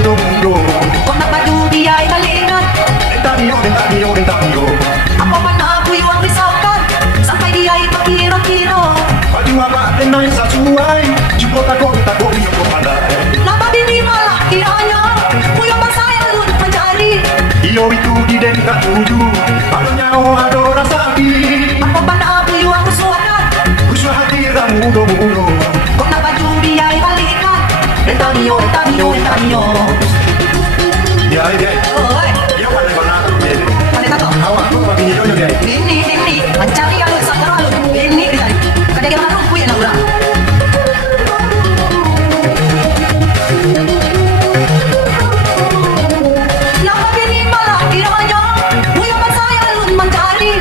mundo. Kung nagpadubi ay balikan, Dentario, dentario, dentario. ako man na ako'y huwag risaukan, sampai di ay pakiro-kiro. Baju apa tenay sa suway, jipot ako, tako yung kumalay. Napabinima, kiranya, kuyang masaya lun manjari. Iyo itu di denta tuju, adonya o adora sabi. Ako man na ako'y huwag kusuanan, Kusya hatira mundo. kung nagpadubi ay balikan. Entanyo, entanyo, entanyo. Ya, ya. Oy, Iyo ka na ba na? panita to. Awak ko mabinyo nyo gay. Ini, mencari alun sa karalun. Ini, kadang kita nunggu ya Laura. Napabinima, kiranya, kuyang masaya lun manjari.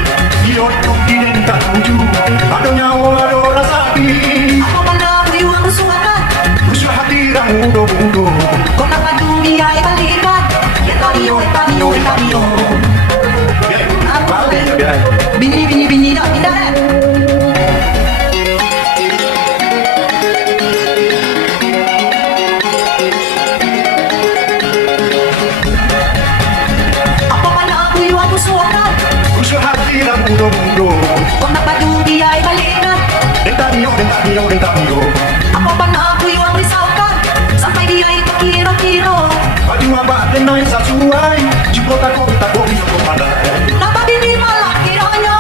Iyo itu di denta tuju, adonya o adora sabi. Ako man na ako'y huwag kusuanan, Kusya hatira mundo. kung nagpadubi ay balikan. Entanyo, entanyo, entanyo. Gay, bakit sa biyahe? Bini na, tidak. Ako man na ako'y huwag kusuanan, Kusya hatira mundo. kung nagpadubi ay balikan. Dentario, Ako man na ako'y huwag risaukan, sampai di ay pakiro-kiro. baju apa tenay sa suway, jipot ako, tako yung kumalay. Napabinima, kiranya,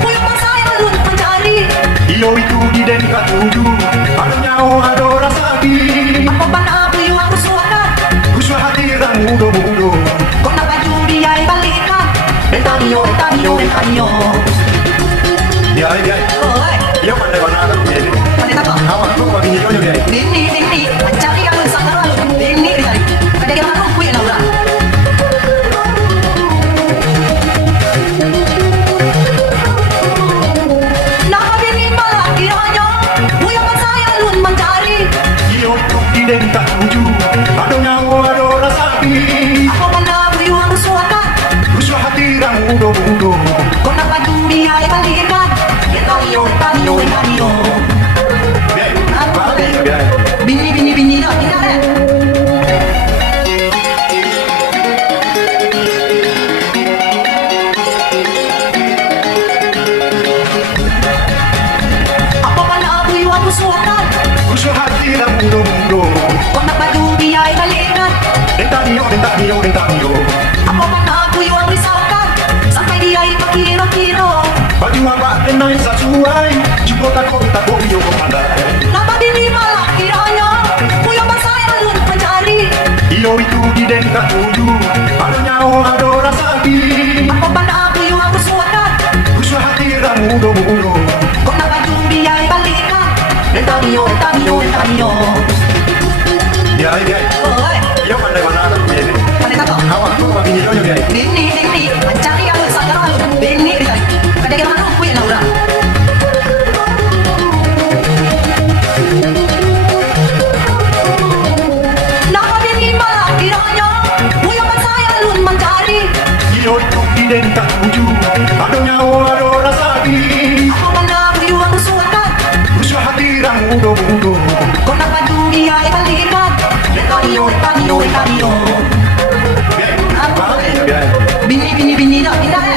kuyang masaya lun manjari. Iyo itu di denta tuju, adonya o adora sabi. Ako man na ako'y huwag kusuanan, Kusya hatira mundo. kung nagpadubi ay balikan. Entanyo, entanyo, entanyo. Ya, ya. Oy, Iyo ka na ba na? panita to. Awak ko mabinyo nyo gay. Ini, mencari alun sa karalun. Ini, kadang kita nunggu ya Laura. Napabinima, kiranya, kuyang masaya lun manjari. Iyo itu di denta tuju, adonya o adora sabi. Ako man na ako'y huwag kusuanan, Kusya hatira mundo. kung nagpadubi ay balikan. Entanyo, entanyo, entanyo. Gay, bakit sa biyahe? Bini na, tidak. Ako man na ako'y huwag kusuanan, Kusya hatira mundo. kung nagpadubi ay balikan. Dentario. Ako man na ako'y huwag risaukan, sampai di ay pakiro-kiro. Baju apa tenay sa suway, jipot ako, tako yung kumalay. Napabinima, kiranya, kuyang masaya lun manjari. Iyo itu di denta tuju, adonya o adora sabi. Ako man na ako'y huwag kusuanan, Kusya hatira mundo. kung nagpadubi ay balikan. Entanyo, entanyo, entanyo. Ya, ya. Oy, Iyo ka na ba na? panita to. Awak ko mabinyo nyo gay. Ini, mencari alun sa karalun. Ini, kadang kita nunggu ya Laura. Napabinima, kiranya, kuyang masaya lun manjari. Iyo itu di denta tuju, adonya o adora sabi. Ako man na ako'y huwag kusuanan, Kusya hatira mundo. kung nagpadubi ay balikan. Entanyo, entanyo, entanyo. Gay, bakit sa biyahe? Bini na, tidak.